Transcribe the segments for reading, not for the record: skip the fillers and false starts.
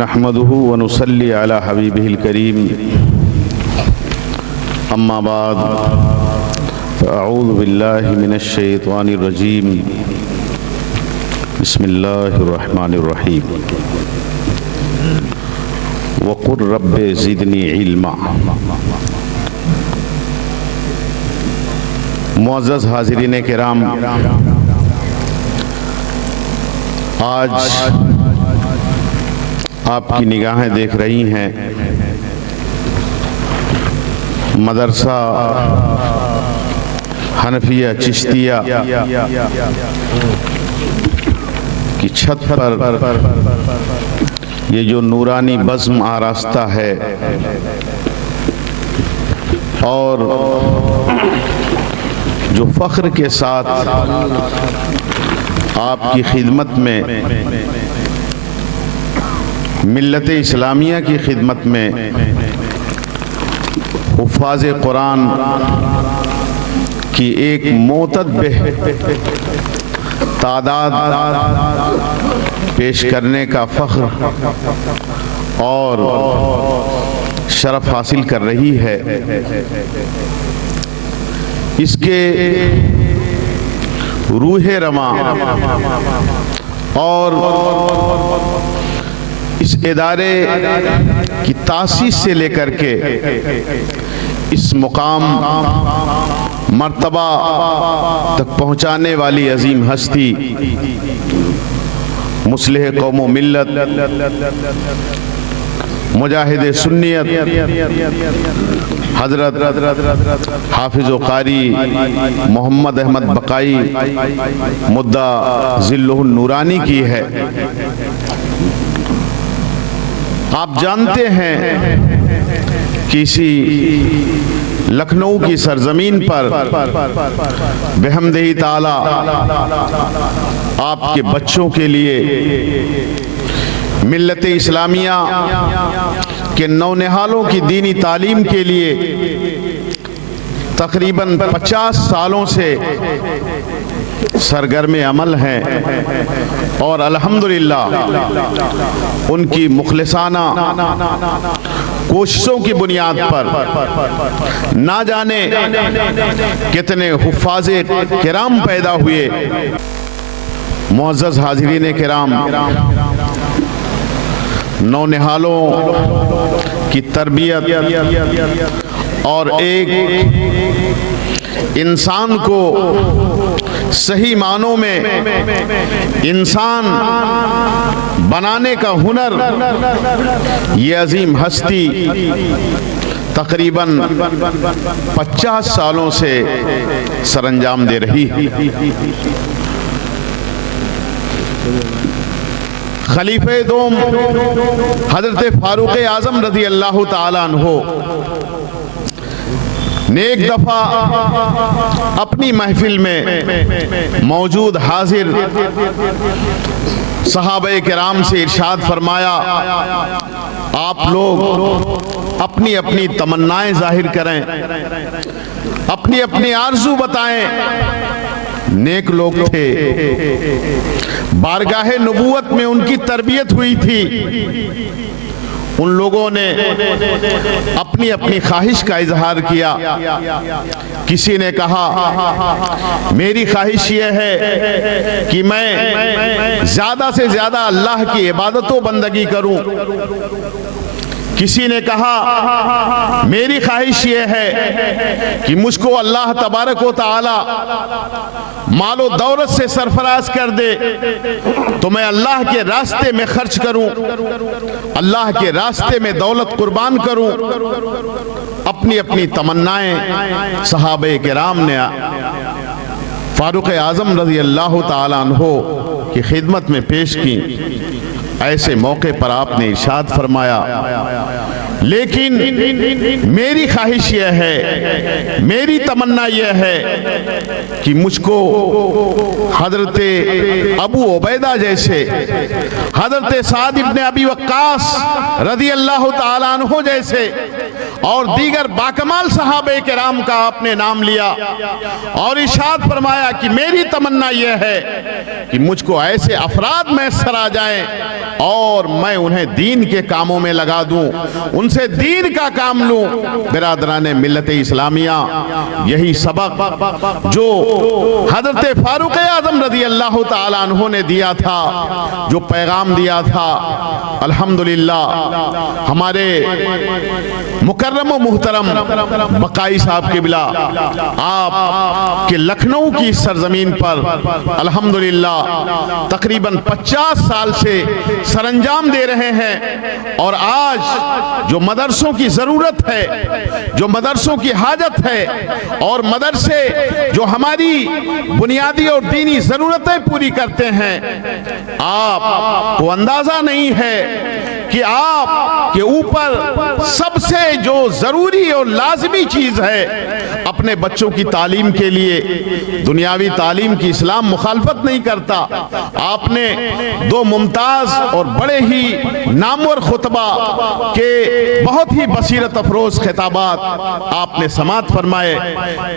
نحمده ونصلي على حبيبه الكريم أما بعد فأعوذ بالله من الشيطان الرجيم بسم الله الرحمن الرحيم وقل رب زدني علما۔ معزز حاضرین کرام، آج آپ کی نگاہیں دیکھ رہی ہیں مدرسہ حنفیہ چشتیہ کی چھت پر یہ جو نورانی بزم آراستہ ہے اور جو فخر کے ساتھ آپ کی خدمت میں، ملت اسلامیہ کی خدمت میں حفاظ قرآن کی ایک معتدل تعداد پیش کرنے کا فخر اور شرف حاصل کر رہی ہے، اس کے روح رواں اور اس ادارے کی تاسیس سے لے کر کے اس مقام مرتبہ تک پہنچانے والی عظیم ہستی مصلح قوم و ملت، مجاہد سنیت حضرت حافظ و قاری محمد احمد بقائی مدعا ذلہ النورانی کی ہے۔ آپ جانتے ہیں کہ اسی لکھنؤ کی سرزمین پر بحمدہ تعالی آپ کے بچوں کے لیے ملت اسلامیہ کے نونہالوں کی دینی تعلیم کے لیے تقریباً 50 سالوں سے سرگرم عمل ہیں، اور الحمدللہ ان کی مخلصانہ کوششوں کی بنیاد پر نہ جانے کتنے حفاظ کرام پیدا ہوئے۔ معزز حاضرین کرام، نونہالوں کی تربیت اور ایک انسان کو صحیح معنوں میں انسان بنانے کا ہنر یہ عظیم ہستی تقریباً 50 سالوں سے سر انجام دے رہی ہے۔ خلیفہ دوم حضرت فاروق اعظم رضی اللہ تعالیٰ عنہ نے ایک دفعہ اپنی محفل میں موجود حاضر صحابہ کرام سے ارشاد فرمایا، آپ لوگ اپنی اپنی تمنائیں ظاہر کریں، اپنی اپنی آرزو بتائیں۔ نیک لوگ تھے، بارگاہ نبوت میں ان کی تربیت ہوئی تھی، ان لوگوں نے اپنی اپنی خواہش کا اظہار کیا۔ کسی نے کہا میری خواہش یہ ہے کہ میں زیادہ سے زیادہ اللہ کی عبادت و بندگی کروں۔ کسی نے کہا میری خواہش یہ ہے کہ مجھ کو اللہ تبارک و تعالی مال و دولت سے سرفراز کر دے تو میں اللہ کے راستے میں خرچ کروں، اللہ کے راستے میں دولت قربان کروں۔ اپنی اپنی تمنائیں صحابہ کرام نے فاروق اعظم رضی اللہ تعالیٰ عنہ کی خدمت میں پیش کی۔ ایسے موقع پر آپ نے ارشاد فرمایا، لیکن میری خواہش یہ ہے، میری تمنا یہ ہے کہ مجھ کو حضرت ابو عبیدہ جیسے، حضرت سعد ابن ابی وقاص رضی اللہ تعالیٰ عنہ جیسے اور دیگر باکمال صحابہ کرام کا آپ نے نام لیا اور ارشاد فرمایا کہ میری تمنا یہ ہے کہ مجھ کو ایسے افراد میسر آ جائیں اور میں انہیں دین کے کاموں میں لگا دوں، ان سے دین کا کام لوں۔ برادران ملت اسلامیہ، یہی سبق جو حضرت فاروق اعظم رضی اللہ تعالیٰ عنہ نے دیا تھا، جو پیغام دیا تھا، الحمدللہ ہمارے مکرم و محترم بقائی صاحب قبلہ آپ کے لکھنؤ کی سرزمین پر الحمدللہ تقریباً 50 سال سے سر انجام دے رہے ہیں، اور آج جو مدرسوں کی ضرورت ہے، جو مدرسوں کی حاجت ہے، اور مدرسے جو ہماری بنیادی اور دینی ضرورتیں پوری کرتے ہیں، آپ کو اندازہ نہیں ہے کہ آپ کے اوپر سب سے جو ضروری اور لازمی چیز ہے اپنے بچوں کی تعلیم کے لیے، دنیاوی تعلیم کی اسلام مخالفت نہیں کرتا۔ آپ نے 2 ممتاز اور بڑے ہی نامور خطبہ کے بہت ہی بصیرت افروز خطابات آپ نے سماعت فرمائے،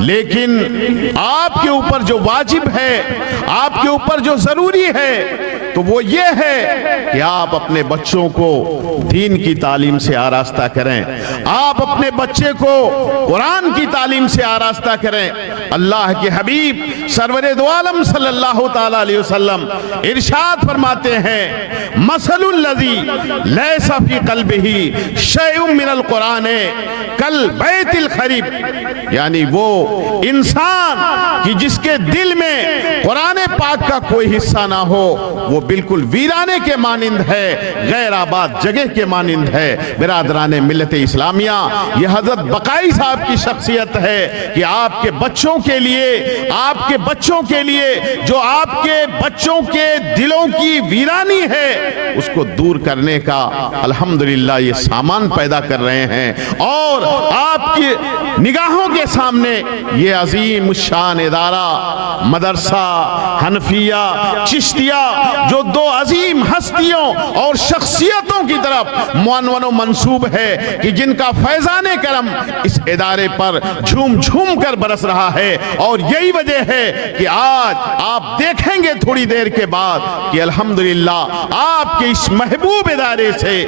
لیکن آپ کے اوپر جو واجب ہے، آپ کے اوپر جو ضروری ہے، تو وہ یہ ہے کہ آپ اپنے بچوں کو دین کی تعلیم سے آراستہ کریں، آپ اپنے بچے کو قرآن کی تعلیم سے آراستہ کریں۔ اللہ کے حبیب سرور دو عالم صلی اللہ تعالیٰ علیہ وسلم ارشاد فرماتے ہیں، مثل الذی لیس فی قلبہ شیء من القرآن کالبیت الخریب، یعنی وہ انسان کہ جس کے دل میں قرآن پاک کا کوئی حصہ نہ ہو، وہ بالکل ویرانے کے مانند ہے، غیر آباد جگہ کے مانند ہے۔ برادران ملت اسلامیہ، یہ حضرت بقائی صاحب کی شخصیت ہے کہ آپ کے بچوں کے لیے، آپ کے بچوں کے لیے جو آپ کے بچوں کے دلوں کی ویرانی ہے اس کو دور کرنے کا الحمدللہ یہ سامان پیدا کر رہے ہیں، اور آپ کی نگاہوں کے سامنے یہ عظیم الشان ادارہ مدرسہ حنفیہ چشتیہ، جو 2 عظیم ہستیوں اور شخصیتوں کی طرف معنون و منسوب ہے کہ جن کا فیضان کرم اس ادارے پر جھوم جھوم کر برس رہا ہے، اور یہی وجہ ہے کہ آج آپ دیکھیں گے تھوڑی دیر کے بعد کہ الحمدللہ آپ کے اس محبوب ادارے سے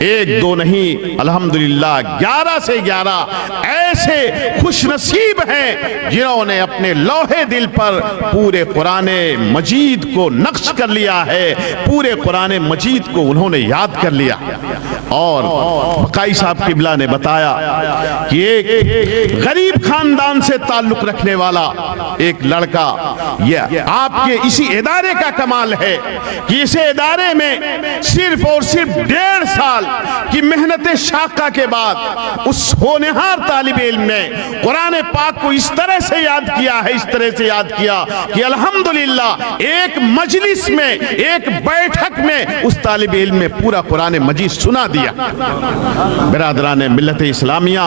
1 2 نہیں، الحمدللہ 11 سے 11 ایسے خوش نصیب ہیں جنہوں نے اپنے لوہے دل پر پورے قرآن مجید کو نقش کر لیا ہے، پورے قرآن مجید کو انہوں نے یاد کر لیا۔ اور بقائی صاحب قبلہ نے بتایا کہ ایک غریب خاندان سے تعلق رکھنے والا ایک لڑکا، یہ آپ کے اسی ادارے کا کمال ہے کہ اس ادارے میں صرف اور صرف 1.5 سال کی محنت شاقہ کے بعد اس ہونہار طالب علم نے قرآن پاک کو اس طرح سے یاد کیا ہے، اس طرح سے یاد کیا کہ الحمدللہ ایک مجلس میں، ایک بیٹھک میں اس طالب علم میں پورا قرآن مجید سنا دیا۔ برادران ملت اسلامیہ،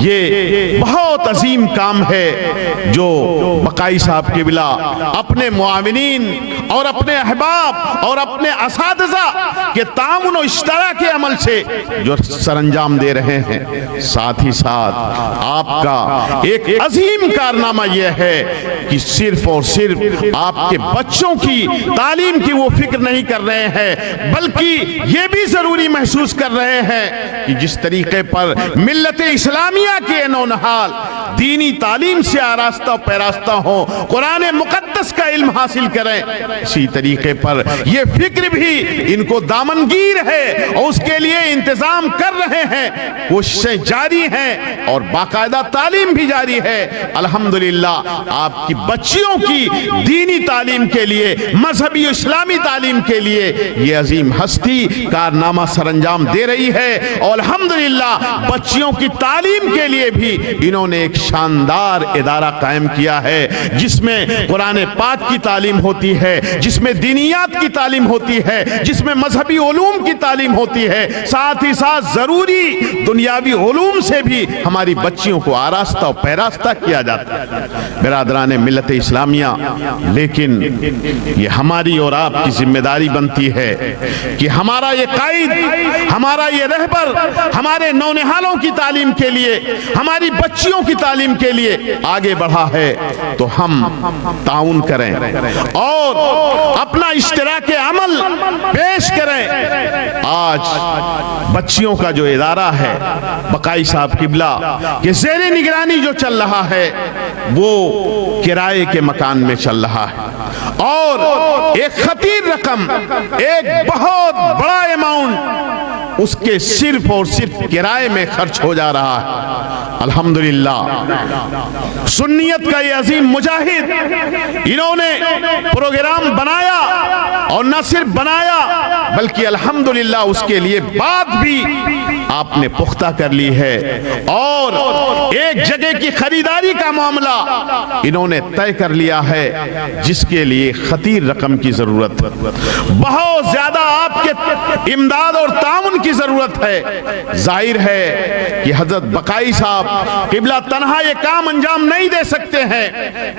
یہ بہت عظیم کام ہے جو بقائی صاحب قبلہ اپنے معاونین اور اپنے احباب اور اپنے اساتذہ کے تعاون و اشتراک کے عمل سے جو سر انجام دے رہے ہیں۔ ساتھ ہی ساتھ آپ کا ایک عظیم کارنامہ یہ ہے کہ صرف اور صرف آپ کے بچوں کی تعلیم کی وہ فکر نہیں کر رہے ہیں، بلکہ یہ بھی ضروری محسوس کر رہے ہیں کہ جس طریقے پر ملت اسلامیہ کے نونہال دینی تعلیم سے آراستہ و پیراستہ ہوں، قرآن مقدس کا علم حاصل کریں، اسی طریقے پر یہ فکر بھی ان کو دامنگیر ہے اور اس کے لیے انتظام کر رہے ہیں، کوششیں جاری ہیں اور باقاعدہ تعلیم بھی جاری ہے۔ الحمدللہ آپ کی بچیوں کی دینی تعلیم کے لیے، مذہبی اسلامی تعلیم کے لیے یہ عظیم ہستی کارنامہ سر انجام دے رہی ہے، اور الحمدللہ بچیوں کی تعلیم کے لیے بھی انہوں نے ایک شاندار ادارہ قائم کیا ہے جس میں قرآن پاک کی تعلیم ہوتی ہے، جس میں دینیات کی تعلیم ہوتی ہے، جس میں مذہبی علوم کی تعلیم ہوتی ہے، ساتھ ہی ساتھ ضروری دنیاوی علوم سے بھی ہماری بچیوں کو آراستہ و پیراستہ کیا جاتا ہے۔ برادران ملت اسلامیہ، لیکن یہ ہماری اور آپ کی ذمہ داری بنتی ہے کہ ہمارا یہ قائد، ہمارا یہ رہبر ہمارے نونہالوں کی تعلیم کے لیے، ہماری بچیوں کی تعلیم تعلیم کے لیے آگے بڑھا ہے تو ہم تعاون کریں اور اپنا اشتراک عمل پیش کریں۔ آج بچیوں کا جو ادارہ ہے بقائی صاحب قبلہ کہ زیر نگرانی جو چل رہا ہے وہ کرائے کے مکان میں چل رہا ہے اور ایک خطیر رقم، ایک بہت بڑا اماؤنٹ اس کے صرف اور صرف کرائے میں خرچ ہو جا رہا ہے۔ الحمدللہ سنیت کا یہ عظیم مجاہد، انہوں نے پروگرام بنایا اور نہ صرف بنایا بلکہ الحمدللہ اس کے لیے بات بھی آپ نے پختہ کر لی ہے اور ایک جگہ کی خریداری کا معاملہ انہوں نے طے کر لیا ہے جس کے لیے خطیر رقم کی ضرورت، بہت زیادہ آپ کے امداد اور تعاون کی ضرورت ہے۔ ظاہر ہے کہ حضرت بقائی صاحب قبلہ تنہا یہ کام انجام نہیں دے سکتے ہیں،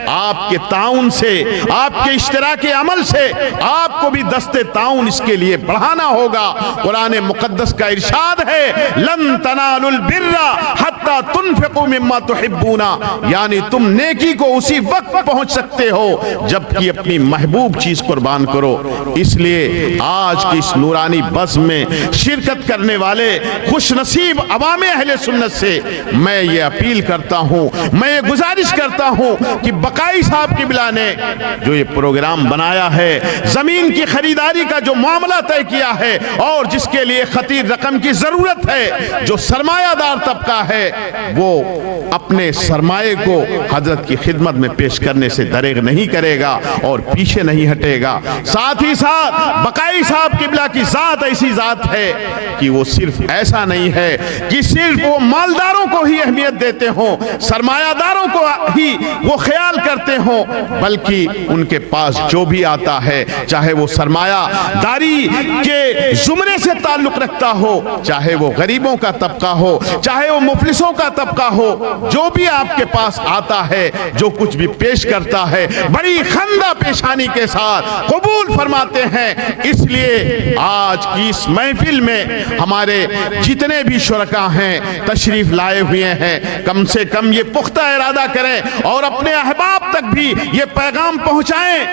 آپ کے تعاون سے، آپ کے اشتراک عمل سے آپ کو بھی دست تعاون اس کے لیے بڑھانا ہوگا۔ قرآن مقدس کا ارشاد ہے لن تنالوا البر حتی تنفقوا مما تحبون، یعنی تم نیکی کو اسی وقت پہنچ سکتے ہو جبکہ اپنی محبوب چیز قربان کرو۔ اس لیے آج کی اس نورانی بزم میں شرکت کرنے والے خوش نصیب عوام اہل سنت سے میں یہ اپیل کرتا ہوں، میں یہ گزارش کرتا ہوں کہ بقائی صاحب قبلہ نے جو یہ پروگرام بنایا ہے، زمین کی خریداری کا جو معاملہ طے کیا ہے اور جس کے لیے خطیر رقم کی ضرورت ہے، جو سرمایہ دار طبقہ ہے وہ اپنے سرمایہ کو حضرت کی خدمت میں پیش کرنے سے دریغ نہیں کرے گا اور پیچھے نہیں ہٹے گا۔ ساتھ ہی ساتھ بقائی صاحب قبلہ کی ذات ایسی ذات ہے کہ وہ صرف ایسا نہیں ہے کہ صرف وہ مالداروں کو ہی اہمیت دیتے ہوں، سرمایہ داروں کو ہی وہ خیال کرتے ہوں، بلکہ ان کے پاس جو بھی آتا ہے چاہے وہ سرمایہ داری کے زمرے سے تعلق رکھتا ہو، چاہے وہ غریبوں کا طبقہ ہو، چاہے وہ مفلسوں کا طبقہ ہو، جو بھی آپ کے پاس آتا ہے، جو کچھ بھی پیش کرتا ہے بڑی خندہ پیشانی کے ساتھ قبول فرماتے ہیں۔ اس لیے آج کی اس محفل میں ہمارے جتنے بھی شرکاء ہیں تشریف لائے ہوئے ہیں، کم سے کم یہ پختہ ارادہ کریں اور اپنے احباب تک بھی یہ پیغام پہنچائیں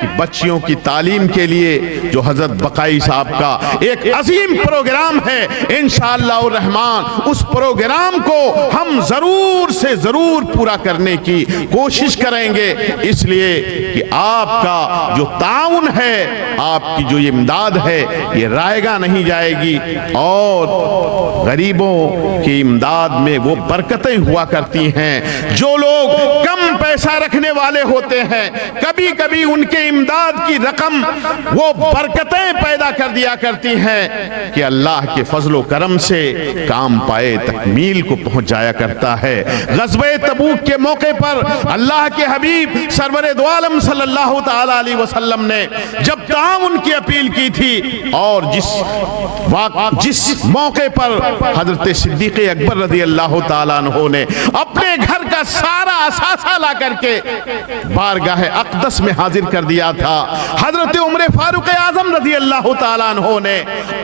کہ بچیوں کی تعلیم کے لیے جو حضرت بقائی صاحب کا ایک عظیم پروگرام ہے، انشاءاللہ الرحمن اس پروگرام کو ہم ضرور سے ضرور پورا کرنے کی کوشش کریں گے، اس لیے کہ آپ کا جو تعاون ہے، آپ کی جو امداد ہے یہ رائے گا نہیں جائے گی اور غریبوں کی امداد میں وہ برکتیں ہوا کرتی ہیں۔ جو لوگ کم پیسہ رکھنے والے ہوتے ہیں کبھی کبھی ان کے امداد کی رقم وہ برکتیں پیدا کر دیا کرتی ہیں کہ اللہ کے فضل و کرم سے کام پائے تکمیل کو پہنچ جایا کرتا ہے۔ غزوہ تبوک کے موقع پر اللہ کے حبیب سرور دو عالم صلی اللہ تعالی علیہ وسلم نے جب تعاون کی اپیل کی تھی اور جس موقع پر حضرت صدیق اکبر رضی اللہ تعالیٰ عنہ نے اپنے گھر کا سارا اثاثہ لا کر کے بارگاہ اقدس میں حاضر کر دیا تھا، حضرت عمر فاروق اعظم رضی اللہ تعالیٰ عنہ نے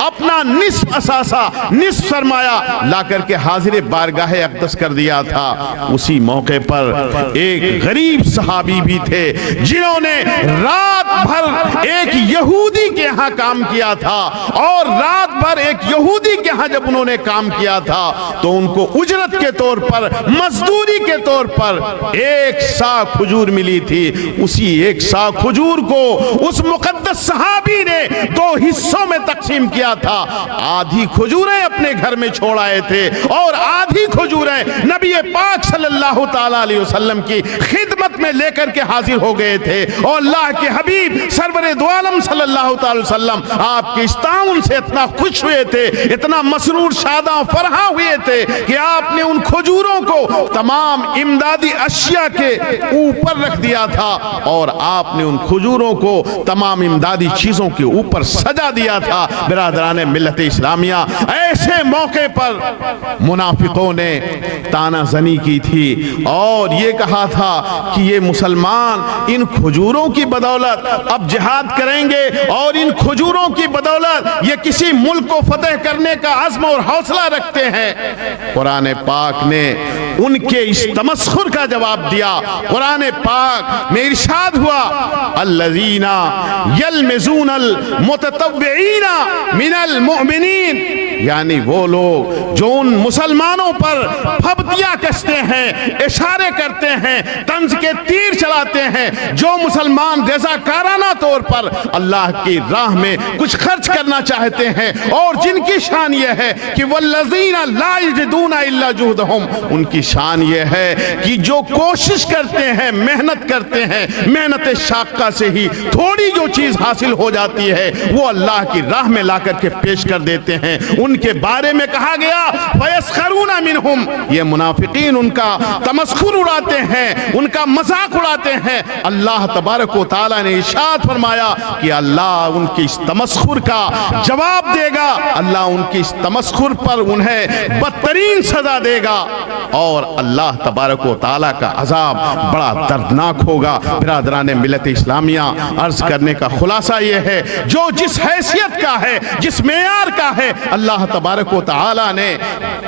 اپنا نصف اثاثہ، نصف سرمایہ لا کر کے حاضر بارگاہ اقدس کر دیا تھا۔ اسی موقع پر ایک غریب صحابی بھی تھے جنہوں نے رات بھر ایک یہودی کے ہاں کام کیا تھا اور رات بھر ایک یہودی کے ہاں جب انہوں نے کام کیا تھا تو ان کو اجرت کے طور پر، مزدوری کے طور پر 1 سا کھجور ملی تھی۔ اسی 1 سا کھجور کو اس مقدس صحابی نے 2 حصوں میں تقسیم کیا تھا، آدھی کھجوریں اپنے گھر میں چھوڑ آئے تھے اور آدھی کھجوریں نبی پاک صلی اللہ تعالی علیہ وسلم کی خدمت میں لے کر کے حاضر ہو گئے تھے اور اللہ کے حبیب سرور دو عالم صلی اللہ تعالی وسلم آپ کے اس تعاون سے اتنا خوش ہوئے تھے، اتنا مسرور شاداں فرحاں ہوئے تھے کہ آپ نے ان کھجوروں کو تمام امدادی اشیاء کے اوپر رکھ دیا تھا اور آپ نے ان کھجوروں کو تمام امدادی چیزوں کے اوپر سجا دیا تھا۔ برادران ملت اسلامیہ، ایسے موقع پر منافقوں نے تانا زنی کی تھی اور یہ کہا تھا کہ یہ مسلمان ان کھجوروں کی بدولت اب جہاد کریں گے اور ان کھجوروں کی بدولت یہ کسی ملک کو فتح کرنے کا عزم اور حوصلہ رکھتے ہیں۔ قرآن پاک نے ان کے اس تمسخر کا جواب دیا۔ قرآن پاک میں ارشاد ہوا الذین یلمزون المتطوعین من المؤمنین، یعنی وہ لوگ جو ان مسلمانوں پر پھبتیاں کستے ہیں، اشارے کرتے ہیں، طنز کے تیر چلاتے ہیں، جو مسلمان رضاکارانہ طور پر اللہ کی راہ میں کچھ خرچ کرنا چاہتے ہیں، اور جن کی شان یہ ہے کہ والذین لا یجدون الا جہدہم، ان کی شان یہ ہے کہ جو کوشش کرتے ہیں، محنت کرتے ہیں، محنت شاقہ سے ہی تھوڑی جو چیز حاصل ہو جاتی ہے وہ اللہ کی راہ میں لا کر کے پیش کر دیتے ہیں۔ ان کے بارے میں کہا گیا فَيَسْخَرُونَ مِنْهُمْ، یہ منافقین ان کا تمسخر اڑاتے ہیں، ان کا مذاق اڑاتے ہیں۔ اللہ تبارک و تعالیٰ نے ارشاد فرمایا کہ اللہ ان کی اس تمسخر کا جواب دے گا، اللہ ان کی اس تمسخر پر انہیں بدترین سزا دے گا، اور اللہ تبارک و تعالیٰ کا عذاب بڑا دردناک ہوگا۔ برادران ملت اسلامیہ، عرض کرنے کا خلاصہ یہ ہے جو جس حیثیت کا ہے، جس معیار کا ہے، اللہ تبارک و تعالیٰ نے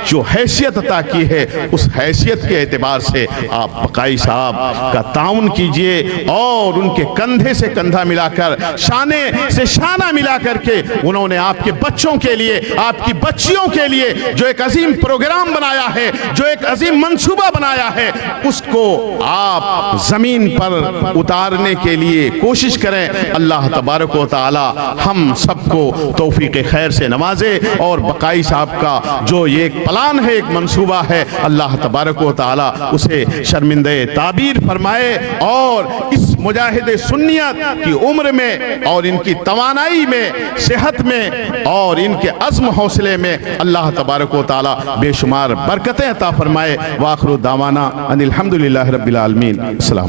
جو حیثیت عطا کی ہے اس حیثیت کے اعتبار سے آپ بقائی صاحب کا تعاون کیجئے، اور ان کے کندھے سے کندھا ملا کر، شانے سے شانہ ملا کر کے انہوں نے آپ کے بچوں کے لیے، آپ کی بچیوں کے لیے جو ایک عظیم پروگرام بنایا ہے، جو ایک عظیم منصوبہ بنایا ہے، اس کو آپ زمین پر اتارنے کے لیے کوشش کریں۔ اللہ تبارک و تعالی ہم سب کو توفیق خیر سے نوازے، اور بقائی صاحب کا جو یہ ایک پلان ہے، ایک منصوبہ ہے، اللہ تبارک و تعالی اسے شرمندہ تعبیر فرمائے، اور اس مجاہد سنیت کی عمر میں اور ان کی توانائی میں، صحت میں اور ان کے عزم حوصلے میں اللہ تبارک و تعالی بے شمار برکتیں عطا فرمائے۔ وآخر دعوانا ان الحمدللہ رب العالمین۔ السلام۔